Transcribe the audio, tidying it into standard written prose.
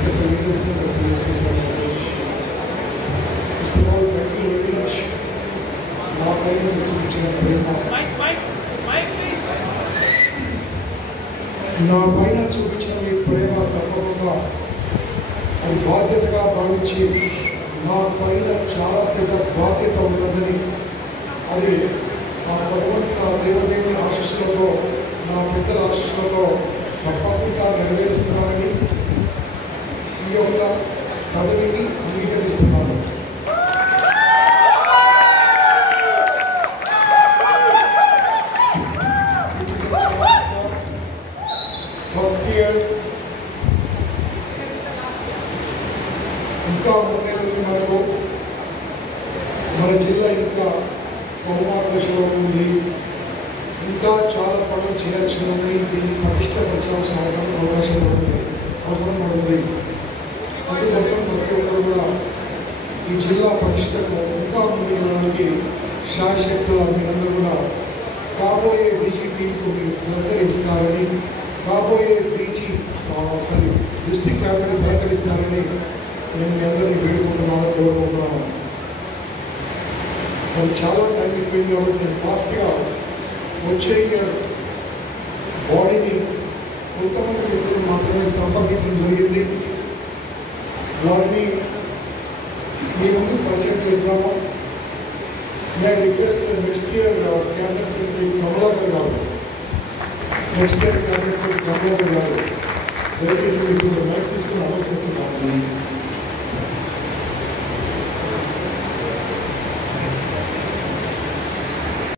respect the leaders of the PSTs and others. Mr. Paul, thank you very much. నా పైన చూపించిన ప్రేమ, నా పైన చూపించిన ఈ ప్రేమ తప్పకుండా అది బాధ్యతగా భావించి నా పైన చాలా పెద్ద బాధ్యత ఉన్నదని, అది నా భగవంతుని దేవదేవుని ఆశీస్సులతో, నా పెద్దల ఆశీస్సులతో తప్పకుండా నెరవేరుస్తున్నానని ఈ యొక్క పదవిని అంగీకరిస్తున్నాను. ఫస్ట్ ఇయర్ ఇంకా ముందేది మనకు, మన జిల్లా ఇంకా బహుమాన దశలో ఉంది. ఇంకా చాలా పనులు చేయాల్సి ఉన్నాయి. దీన్ని పటిష్టపరచాల్సిన అవకాశం ఉంది, అవసరం ఉంది. అందుకోసం ప్రతి ఒక్కరు కూడా ఈ జిల్లా పటిష్టకు ఇంకా ముందుకు శాశక్తుల మీరందరూ కూడా కాబోయే డీజీపీకు మీరు సహకరిస్తారని, కాబోయే డిస్ట్రిక్ట్ క్యాబినెట్ సహకరిస్తారని నేను మీ అందరినీ వేడుకుంటున్నాను, కోరుకుంటున్నాను. మరి చాలా టైం అయిపోయింది కాబట్టి నేను ఫాస్ట్గా వచ్చే ఇయర్ బాడీని కొంతమంది వ్యక్తులు మాత్రమే సంప్రదించడం జరిగింది. వారిని మీ ముందుకు పరిచయం చేస్తాము. May request next year cabinet secretary Kamalakar గారు, next year cabinet secretary Kamalakar గారు దయచేసి ఇప్పుడు మైక్ తీసుకుని అమలు చేస్తున్నాను.